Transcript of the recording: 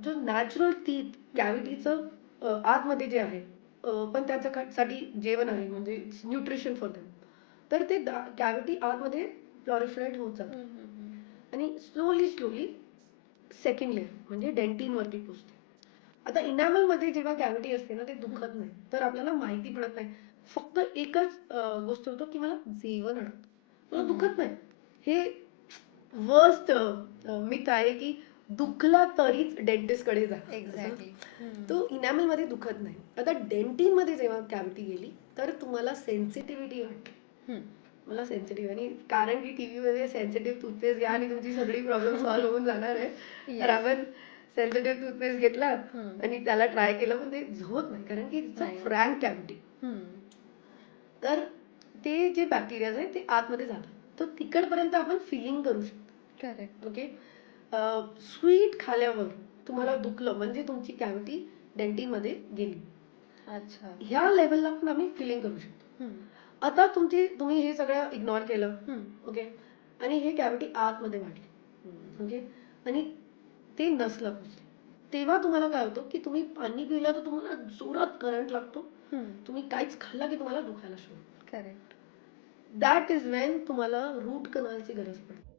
जो natural teeth कॅव्हिटीचं आतमध्ये जे आहे, पण त्याच्यासाठी जेवण आहे म्हणजे न्यूट्रिशन फॉर दॅम, तर ते कॅव्हिटी आतमध्ये प्लॉरिफरेट होत जातं आणि स्लोली स्लोली सेकंड लेअर म्हणजे डेंटिन वरती पोचते. आता इनॅमल मध्ये जेव्हा कॅव्हिटी असते ना, ते दुखत नाही, तर आपल्याला माहिती पडत नाही. फक्त एकच गोष्ट होतो की मला जेवण आणत, मला दुखत नाही. हे वर्स्ट मिथ आहे की दुखला तरीच डेंटिस्ट कडे जा. एक्झॅक्टली. तो इनॅमल मध्ये दुखत नाही. आता डेंटिन मध्ये जेव्हा कॅव्हिटी गेली तर तुम्हाला सेन्सिटिव्हिटी वाटते. मला सेन्सिटिव्ह, आणि कारण की टीव्ही मध्ये सेन्सिटिव्ह टूथपेस्ट घ्या आणि तुमची सगळी प्रॉब्लेम सॉल्व्ह होऊन जाणार आहे. तर Yes. आपण सेन्सिटिव्ह टूथपेस्ट घेतला आणि त्याला ट्राय केलं, पण ते झोत नाही कारण की फ्रँक कॅव्हिटी. तर ते जे बॅक्टेरियाज आहे ते आतमध्ये जातात, तर तिकडपर्यंत आपण फिलिंग करू शकतो. करेक्ट. ओके. स्वीट खाल्यावर तुम्हाला दुखलं म्हणजे तुमची कॅव्हिटी डेंटिन मध्ये गेली. अच्छा. ह्या लेवलला पण आम्ही फिलिंग करू शकतो. आता तुम्ही हे सगळं इग्नोर केलं, ओके, आणि हे कॅव्हिटी आतमध्ये वाढली, ओके, आणि ते नसलं पाहिजे, तेव्हा तुम्हाला काय होतं की तुम्ही पाणी पिलं तर तुम्हाला जोरात करंट लागतो, तुम्ही काहीच खाल्ला की तुम्हाला दुखायला सुरू. करेक्ट. दॅट इज वेन तुम्हाला रूट कनालची गरज पडते.